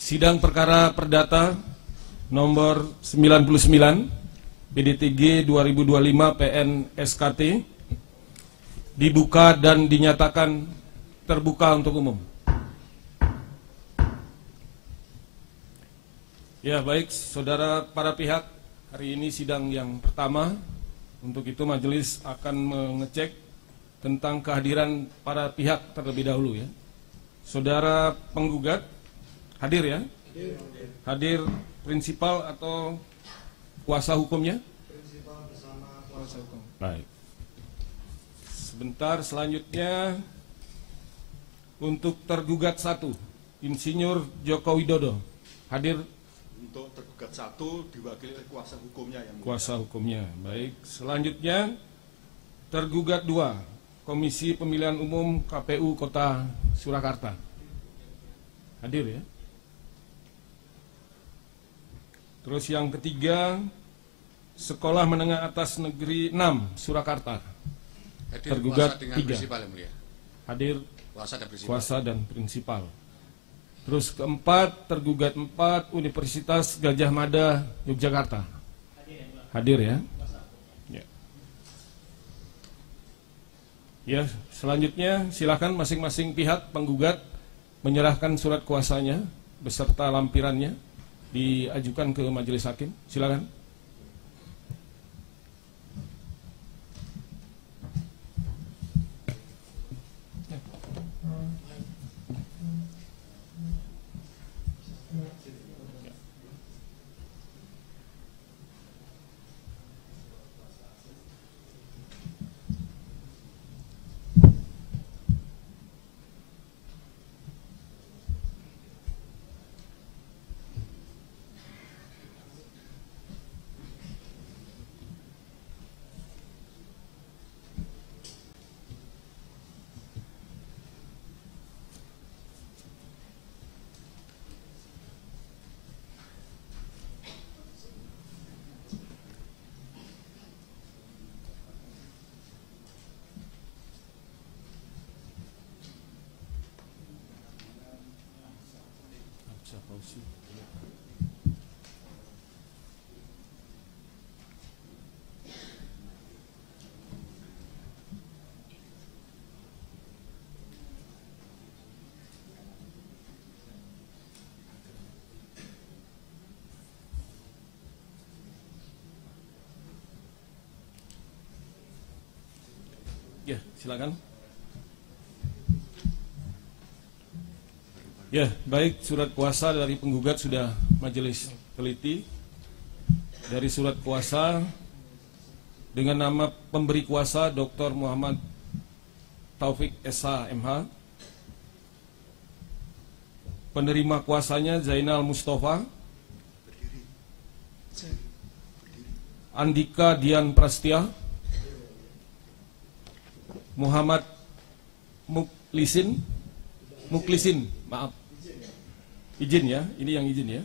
Sidang perkara perdata nomor 99 PDTG 2025 PN SKT dibuka dan dinyatakan terbuka untuk umum. Ya, baik saudara para pihak, hari ini sidang yang pertama. Untuk itu majelis akan mengecek tentang kehadiran para pihak terlebih dahulu ya. Saudara penggugat hadir ya? Hadir prinsipal atau kuasa hukumnya? Prinsipal bersama kuasa hukum. Baik. Sebentar, selanjutnya untuk tergugat 1, Insinyur Joko Widodo hadir. Untuk tergugat 1 diwakili oleh kuasa hukumnya yang Kuasa hukumnya. Baik. Selanjutnya tergugat 2, Komisi Pemilihan Umum KPU Kota Surakarta. Hadir ya. Terus yang ketiga, Sekolah Menengah Atas Negeri 6 Surakarta. Hadir Tergugat kuasa dengan 3. prinsipal yang mulia. Hadir Kuasa dan prinsipal. kuasa dan prinsipal. Terus keempat, tergugat 4, Universitas Gajah Mada Yogyakarta. Hadir ya. Ya. Ya, selanjutnya silakan masing-masing pihak penggugat menyerahkan surat kuasanya beserta lampirannya diajukan ke majelis hakim. Silakan. Ya, silakan. Ya, baik, surat kuasa dari penggugat sudah majelis teliti. Dari surat kuasa dengan nama pemberi kuasa Dr. Muhammad Taufik SH MH. Penerima kuasanya Zainal Mustafa, Andika Dian Prastia, Muhammad Muklisin, maaf. Izin ya, ini yang izin ya.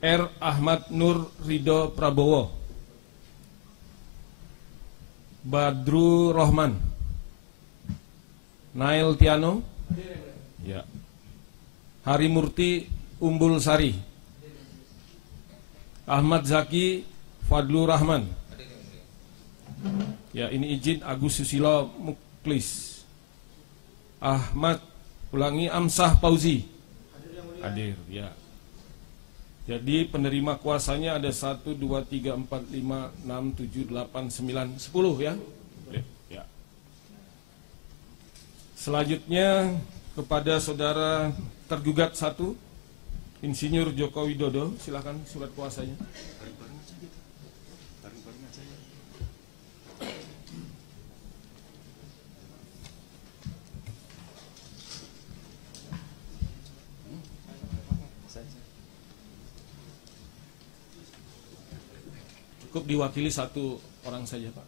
R. Ahmad Nur Ridho Prabowo, Badru Rohman, Nail Tiano, ya. Harimurti Umbul Sari, Ahmad Zaki Fadlur Rahman. Ya, ini izin Agus Susilo Muklis, Ahmad Amsah Pauzi. Hadir ya. Jadi penerima kuasanya ada 1, 2, 3, 4, 5, 6, 7, 8, 9, 10 ya. Ya. Selanjutnya kepada saudara tergugat 1, Insinyur Joko Widodo, silakan surat kuasanya. Cukup diwakili 1 orang saja, Pak.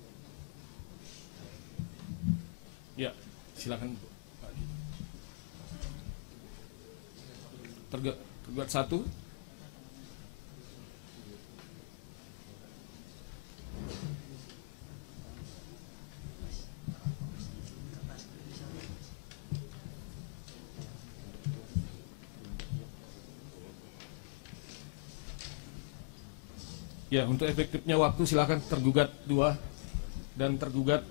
Ya, silakan Pak. Tergugat 1. Ya, untuk efektifnya waktu silakan tergugat 2 dan tergugat.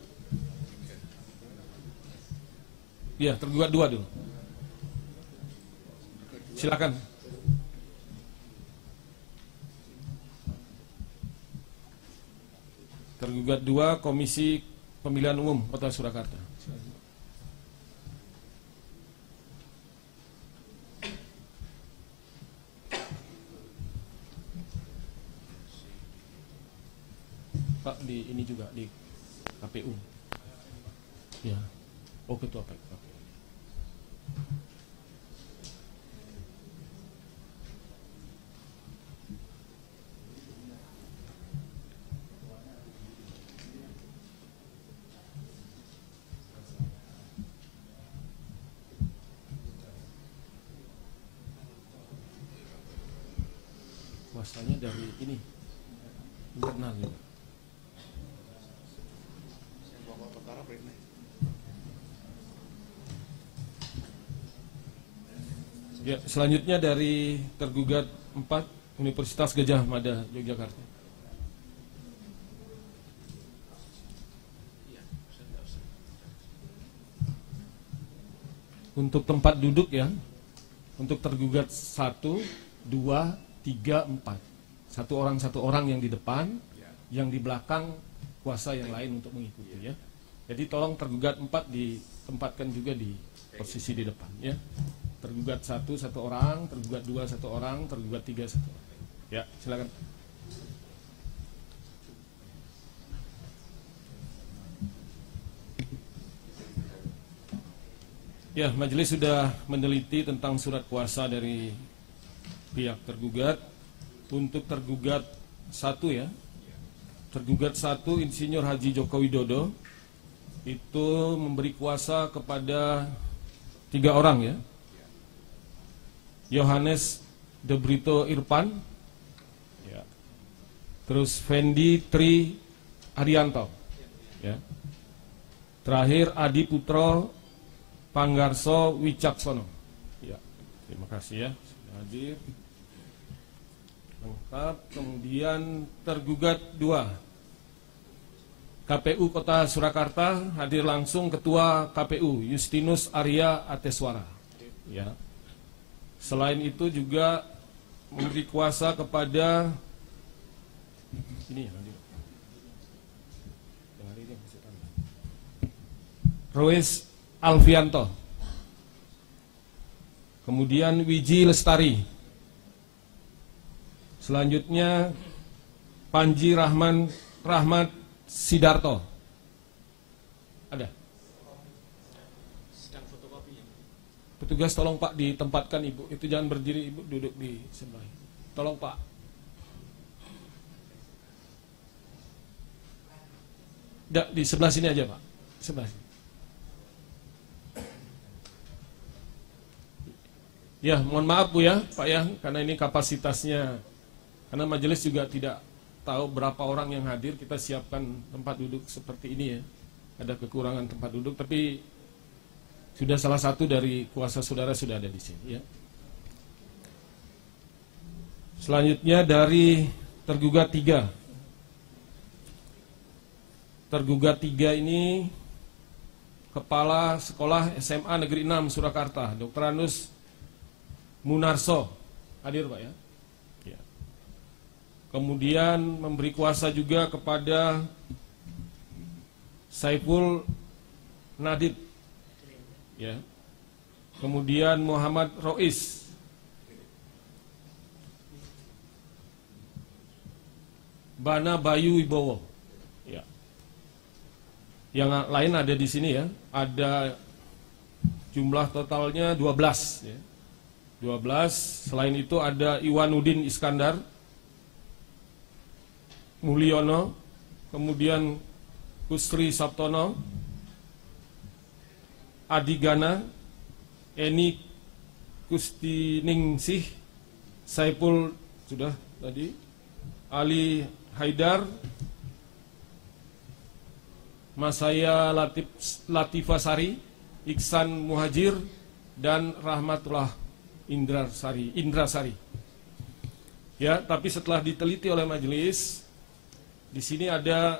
Ya, tergugat 2 dulu. Silakan. Tergugat 2 Komisi Pemilihan Umum Kota Surakarta. Pak, di ini juga di KPU. Ya. Oh, ketua Pak. Kuasanya dari ini internal juga. Ya, selanjutnya dari tergugat 4 Universitas Gadjah Mada Yogyakarta. Untuk tempat duduk ya, untuk tergugat 1, 2, 3, 4. Satu orang yang di depan, yang di belakang kuasa yang lain untuk mengikuti ya. Jadi tolong tergugat 4 ditempatkan juga di posisi di depan ya. Tergugat 1 orang, tergugat 2 orang, tergugat 3 orang. Ya, silakan. Ya, majelis sudah meneliti tentang surat kuasa dari pihak tergugat. Untuk tergugat 1 ya, tergugat 1 Insinyur Haji Joko Widodo itu memberi kuasa kepada 3 orang ya. Yohanes De Brito Irfan ya. Terus Fendi Tri Arianto ya. Terakhir Adi Putro Panggarso Wicaksono ya. Terima kasih ya sudah hadir lengkap. Kemudian tergugat 2 KPU Kota Surakarta, hadir langsung Ketua KPU Justinus Arya Ateswara ya. Selain itu juga memberi kuasa kepada ini Rois Alfianto, kemudian Wiji Lestari, selanjutnya Panji Rahmat Sidarto. Ada? Petugas tolong Pak ditempatkan Ibu. Itu jangan berdiri Ibu, duduk di sebelah. Tolong Pak. Di sebelah sini aja Pak. Sebelah sini. Ya, mohon maaf Bu ya, Pak ya, karena ini kapasitasnya. Karena majelis juga tidak tahu berapa orang yang hadir, kita siapkan tempat duduk seperti ini ya. Ada kekurangan tempat duduk, tapi sudah salah satu dari kuasa saudara sudah ada di sini ya. Selanjutnya dari tergugat 3. Tergugat 3 ini Kepala Sekolah SMA Negeri 6 Surakarta, Dr. Anus Munarso. Hadir Pak ya. Ya. Kemudian memberi kuasa juga kepada Saiful Nadib ya. Kemudian Muhammad Rois, Bana Bayu Wibowo ya. Yang lain ada di sini ya. Ada jumlah totalnya 12 ya. 12. Selain itu ada Iwanuddin Iskandar Mulyono, kemudian Kusri Sabtono, Adi Gana, Eni Kustiningsih, Saiful sudah tadi, Ali Haidar, Masaya Latifasari, Iksan Muhajir, dan Rahmatullah Indrasari. Ya, tapi setelah diteliti oleh majelis, di sini ada,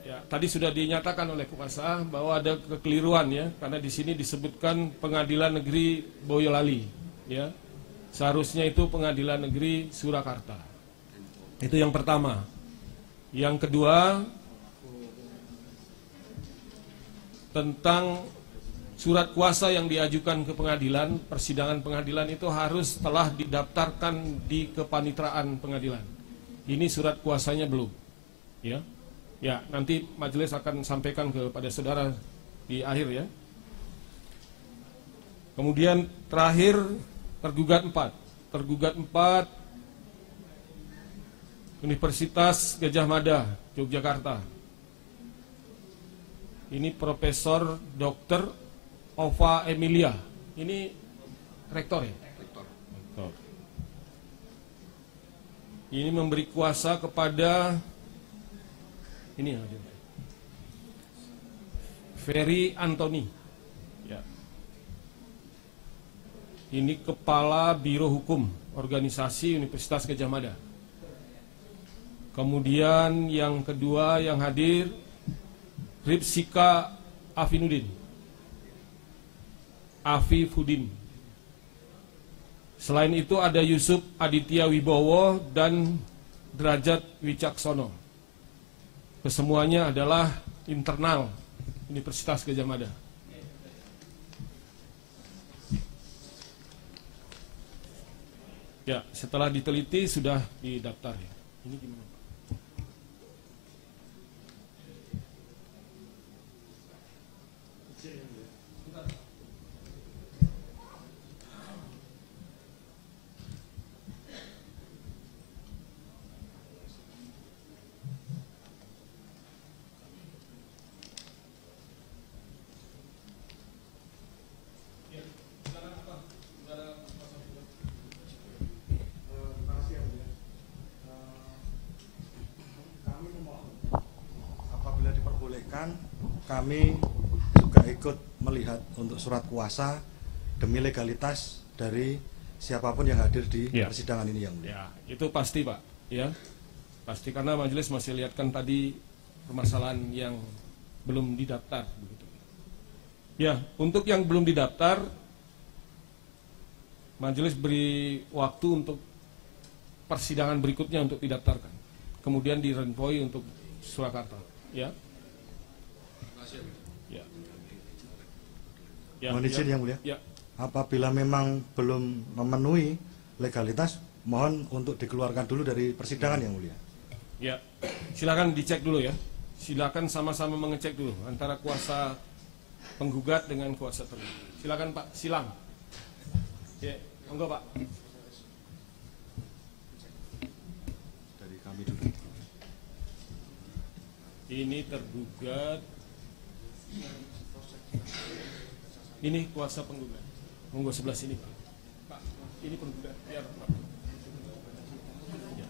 ya, tadi sudah dinyatakan oleh kuasa bahwa ada kekeliruan ya, karena di sini disebutkan Pengadilan Negeri Boyolali, ya, seharusnya itu Pengadilan Negeri Surakarta. Itu yang pertama. Yang kedua, tentang surat kuasa yang diajukan ke pengadilan, persidangan pengadilan itu harus telah didaftarkan di kepanitraan pengadilan. Ini surat kuasanya belum, ya. Ya, nanti majelis akan sampaikan kepada saudara di akhir ya. Kemudian terakhir tergugat 4. Tergugat 4 Universitas Gadjah Mada, Yogyakarta. Ini Profesor Dr. Ova Emilia, ini rektor ya? Rektor. Ini memberi kuasa kepada ini ada Ferry Anthony. Ya. Ini Kepala Biro Hukum Organisasi Universitas Gadjah Mada. Kemudian yang kedua yang hadir Ripsika Afifudin. Selain itu ada Yusuf Aditya Wibowo dan Derajat Wicaksono. Kesemuanya adalah internal Universitas Gadjah Mada. Ya, setelah diteliti sudah didaftar ya. Ini gimana? Kami juga ikut melihat untuk surat kuasa demi legalitas dari siapapun yang hadir di persidangan ini yang ya, itu pasti Pak, ya pasti karena majelis masih lihatkan tadi permasalahan yang belum didaftar begitu. Ya, untuk yang belum didaftar majelis beri waktu untuk persidangan berikutnya untuk didaftarkan, kemudian direnvoi untuk Surakarta, ya. Mohon izin yang mulia. Ya. Apabila memang belum memenuhi legalitas, mohon untuk dikeluarkan dulu dari persidangan yang mulia. Ya, silakan dicek dulu ya. Silakan sama-sama mengecek dulu antara kuasa penggugat dengan kuasa tergugat. Silakan Pak, silang. Ya, monggo Pak. Dari kami dulu. Ini tergugat. Ini kuasa penggugat. Monggo sebelah sini Pak. Pak, ini penggugat. Biar Pak. Ya.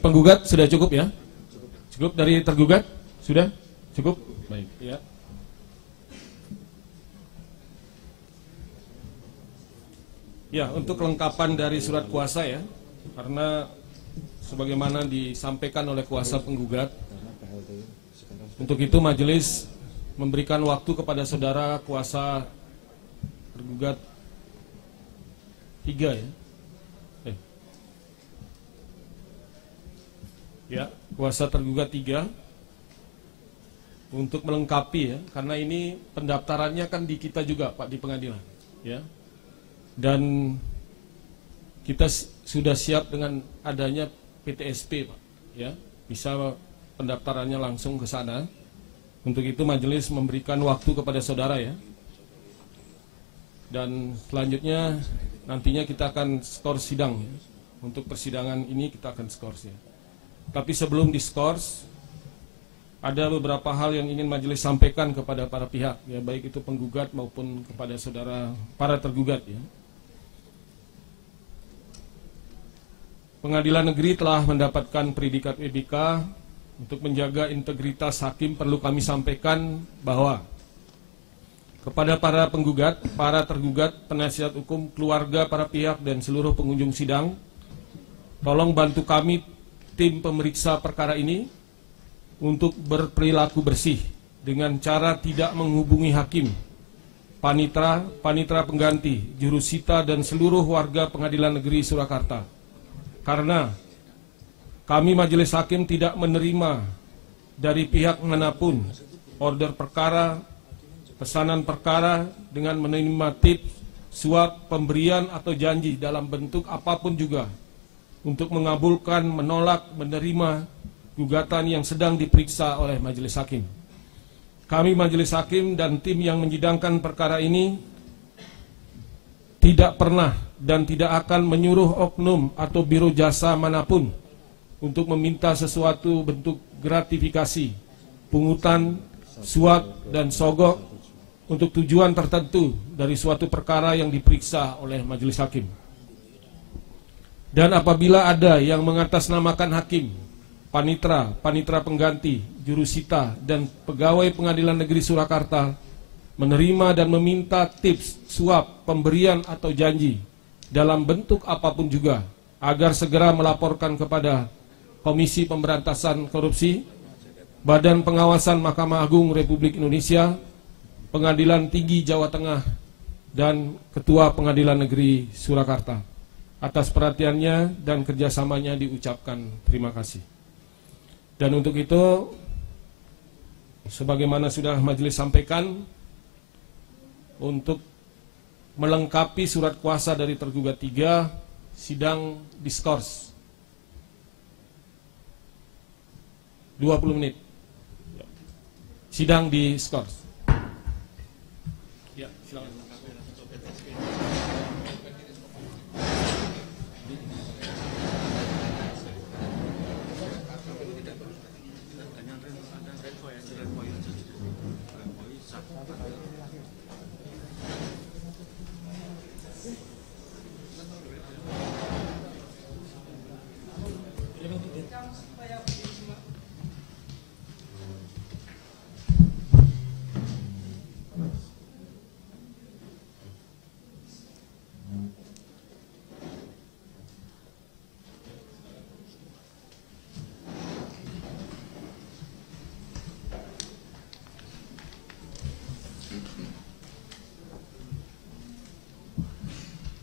Penggugat sudah cukup ya? Cukup dari tergugat? Sudah? Cukup? Baik, ya. Ya, untuk kelengkapan dari surat kuasa ya, karena sebagaimana disampaikan oleh kuasa penggugat, untuk itu majelis memberikan waktu kepada saudara kuasa tergugat 3 ya. Ya, kuasa tergugat 3 untuk melengkapi ya, karena ini pendaftarannya kan di kita juga Pak, di pengadilan ya. Dan kita sudah siap dengan adanya PTSP Pak ya, bisa pendaftarannya langsung ke sana. Untuk itu majelis memberikan waktu kepada saudara ya. Dan selanjutnya nantinya kita akan skor sidang ya. Untuk persidangan ini kita akan skor ya. Tapi sebelum diskors, ada beberapa hal yang ingin majelis sampaikan kepada para pihak ya, baik itu penggugat maupun kepada saudara para tergugat ya. Pengadilan negeri telah mendapatkan predikat WBK. Untuk menjaga integritas hakim perlu kami sampaikan bahwa kepada para penggugat, para tergugat, penasihat hukum, keluarga para pihak dan seluruh pengunjung sidang, tolong bantu kami tim pemeriksa perkara ini untuk berperilaku bersih dengan cara tidak menghubungi hakim, panitera, panitera pengganti, jurusita dan seluruh warga Pengadilan Negeri Surakarta. Karena kami majelis hakim tidak menerima dari pihak manapun order perkara, pesanan perkara dengan menerima tips, suap, pemberian atau janji dalam bentuk apapun juga untuk mengabulkan, menolak, menerima gugatan yang sedang diperiksa oleh majelis hakim. Kami majelis hakim dan tim yang menyidangkan perkara ini tidak pernah dan tidak akan menyuruh oknum atau biro jasa manapun untuk meminta sesuatu bentuk gratifikasi, pungutan, suap, dan sogok untuk tujuan tertentu dari suatu perkara yang diperiksa oleh majelis hakim. Dan apabila ada yang mengatasnamakan hakim, panitera, panitera pengganti, jurusita, dan pegawai Pengadilan Negeri Surakarta menerima dan meminta tips, suap, pemberian atau janji dalam bentuk apapun juga agar segera melaporkan kepada Komisi Pemberantasan Korupsi, Badan Pengawasan Mahkamah Agung Republik Indonesia, Pengadilan Tinggi Jawa Tengah, dan Ketua Pengadilan Negeri Surakarta. Atas perhatiannya dan kerjasamanya diucapkan terima kasih. Dan untuk itu, sebagaimana sudah majelis sampaikan, untuk melengkapi surat kuasa dari tergugat 3, sidang diskors 20 menit. Sidang diskors. Ya, silakan.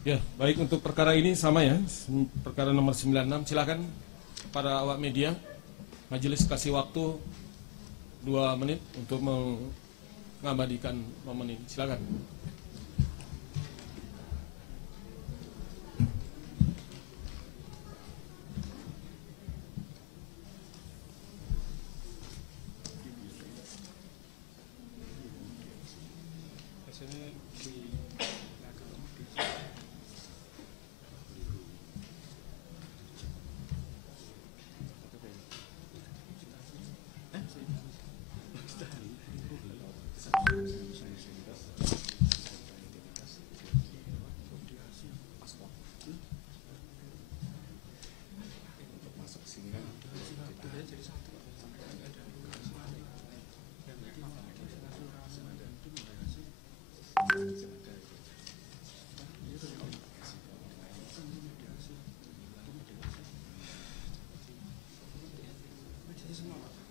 Ya, baik, untuk perkara ini sama ya, perkara nomor 96. Silakan para awak media, majelis kasih waktu 2 menit untuk mengabadikan momen ini. Silakan.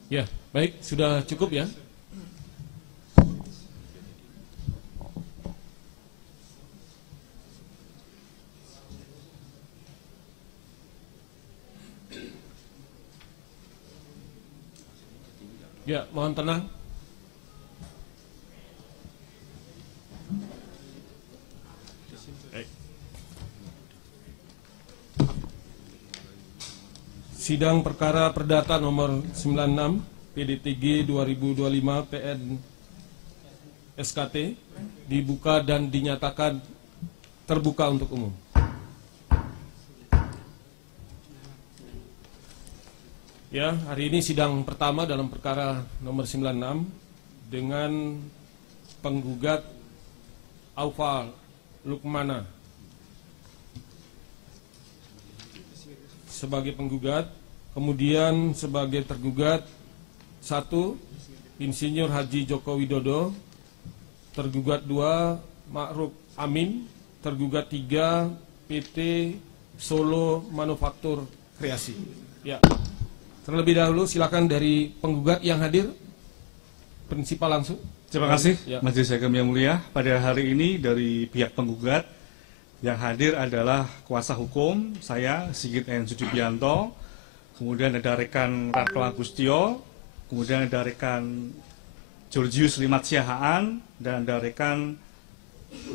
Ya, baik, sudah cukup ya. Ya, mohon tenang. sidang perkara perdata nomor 96 PDTG 2025 PN SKT dibuka dan dinyatakan terbuka untuk umum. Ya, hari ini sidang pertama dalam perkara nomor 96 dengan penggugat Aufa Lukmana sebagai penggugat, kemudian sebagai tergugat 1 Insinyur Haji Joko Widodo, tergugat 2 Ma'ruf Amin, tergugat 3 PT Solo Manufaktur Kreasi. Ya. Terlebih dahulu silakan dari penggugat yang hadir, prinsipal langsung. Terima kasih, ya. Majelis Hakim yang mulia. Pada hari ini dari pihak penggugat yang hadir adalah kuasa hukum saya, Sigit N. Sujubianto, kemudian ada rekan Ratko Agustio, kemudian ada rekan Georgius Limat Siahaan, dan ada rekan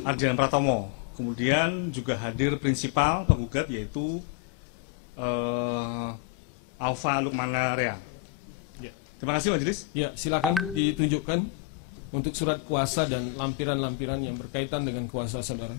Ardian Pratomo. Kemudian juga hadir prinsipal penggugat yaitu Aufa Lukmana Rea. Ya. Terima kasih Majelis. Ya, silakan ditunjukkan untuk surat kuasa dan lampiran-lampiran yang berkaitan dengan kuasa saudara.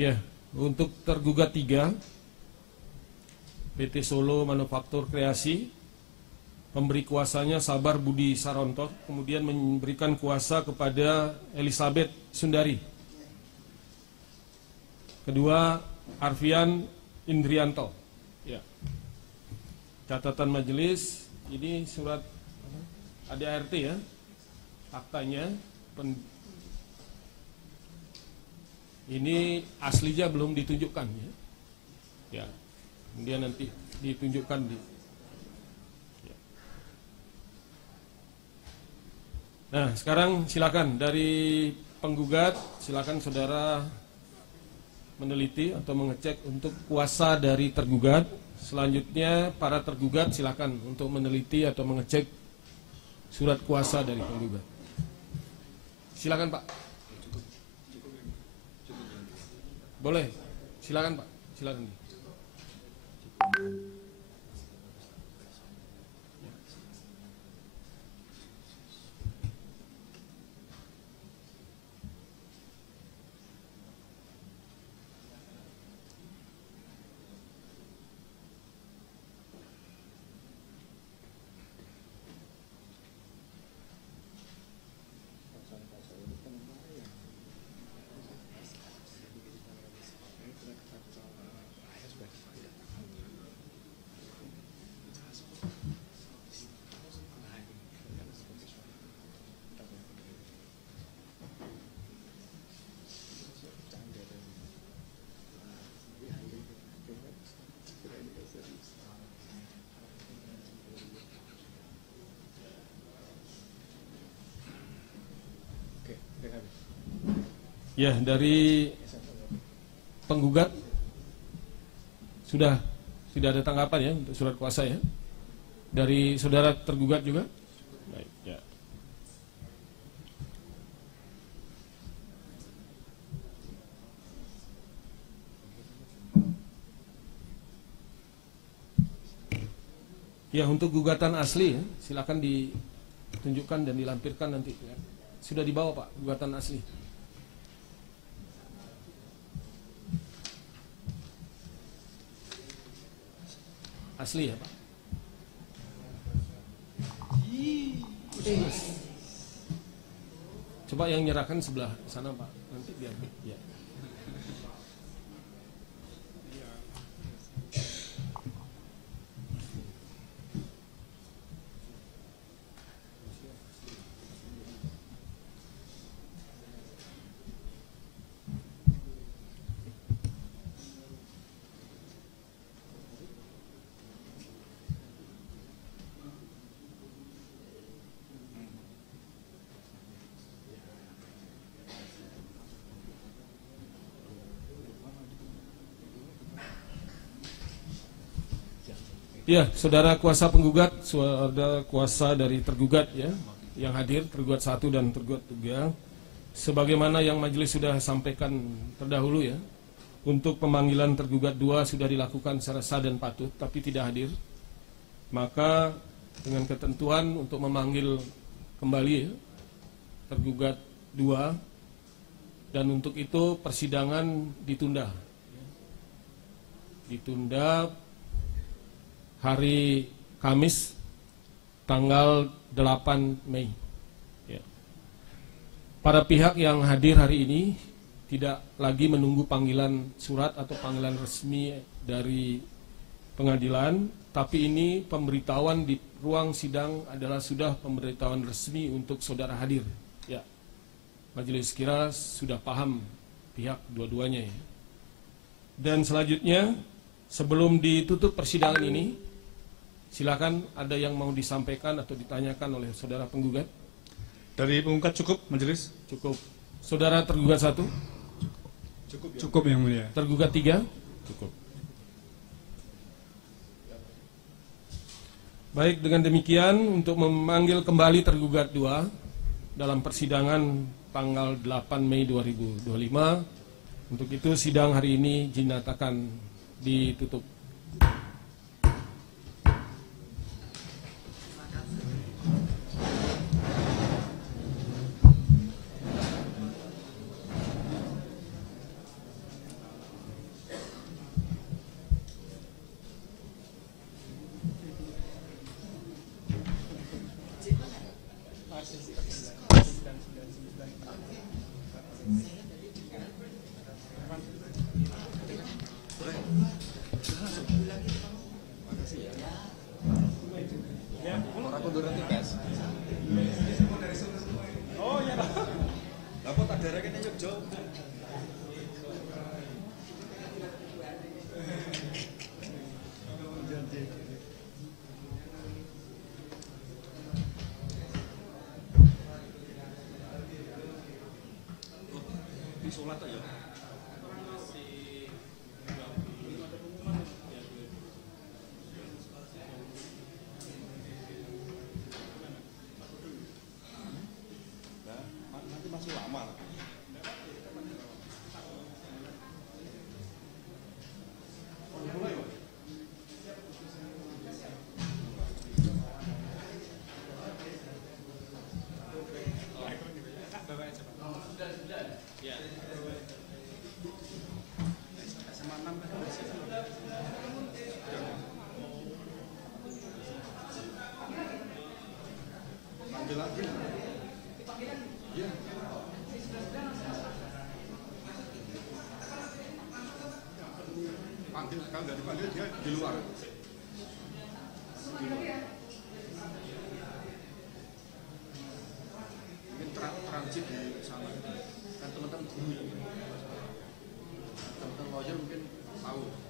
Ya, untuk tergugat 3 PT Solo Manufaktur Kreasi, pemberi kuasanya Sabar Budi Sarontor, kemudian memberikan kuasa kepada Elizabeth Sundari. Kedua, Arfian Indrianto. Ya. Catatan majelis, ini surat ADART ya, aktanya. Ini aslinya belum ditunjukkan ya. Ya. Kemudian nanti ditunjukkan di. Ya. Nah, sekarang silakan dari penggugat, silakan saudara meneliti atau mengecek untuk kuasa dari tergugat. Selanjutnya para tergugat silakan untuk meneliti atau mengecek surat kuasa dari penggugat. Silakan Pak. Boleh, silakan Pak, silakan. Ya, dari penggugat sudah ada tanggapan ya untuk surat kuasa ya. Dari saudara tergugat juga. Baik, ya. Ya, untuk gugatan asli ya, silakan ditunjukkan dan dilampirkan nanti ya. Sudah dibawa Pak gugatan asli. Asli ya Pak. Coba yang nyerahkan sebelah sana Pak. Nanti biar ya. Ya, saudara kuasa penggugat, saudara kuasa dari tergugat ya, yang hadir, tergugat 1 dan tergugat 3, sebagaimana yang majelis sudah sampaikan terdahulu ya, untuk pemanggilan tergugat 2 sudah dilakukan secara sah dan patut, tapi tidak hadir. Maka dengan ketentuan untuk memanggil kembali ya, tergugat 2, dan untuk itu persidangan ditunda. Ditunda hari Kamis tanggal 8 Mei. Ya. Para pihak yang hadir hari ini tidak lagi menunggu panggilan surat atau panggilan resmi dari pengadilan, tapi ini pemberitahuan di ruang sidang adalah sudah pemberitahuan resmi untuk saudara hadir. Ya. Majelis kira sudah paham pihak dua-duanya ya. Dan selanjutnya, sebelum ditutup persidangan ini, silakan ada yang mau disampaikan atau ditanyakan oleh saudara penggugat. Dari penggugat cukup, majelis? Cukup. Saudara tergugat 1? Cukup yang mulia. Tergugat 3? Cukup. Baik, dengan demikian untuk memanggil kembali tergugat 2 dalam persidangan tanggal 8 Mei 2025, untuk itu sidang hari ini dinyatakan ditutup. Sholat ya. Nanti masih lama. Kalau nggak dipanggil dia di luar. Mungkin transit di sana. Kan teman-teman guru ya. Teman-teman lawyer mungkin tahu.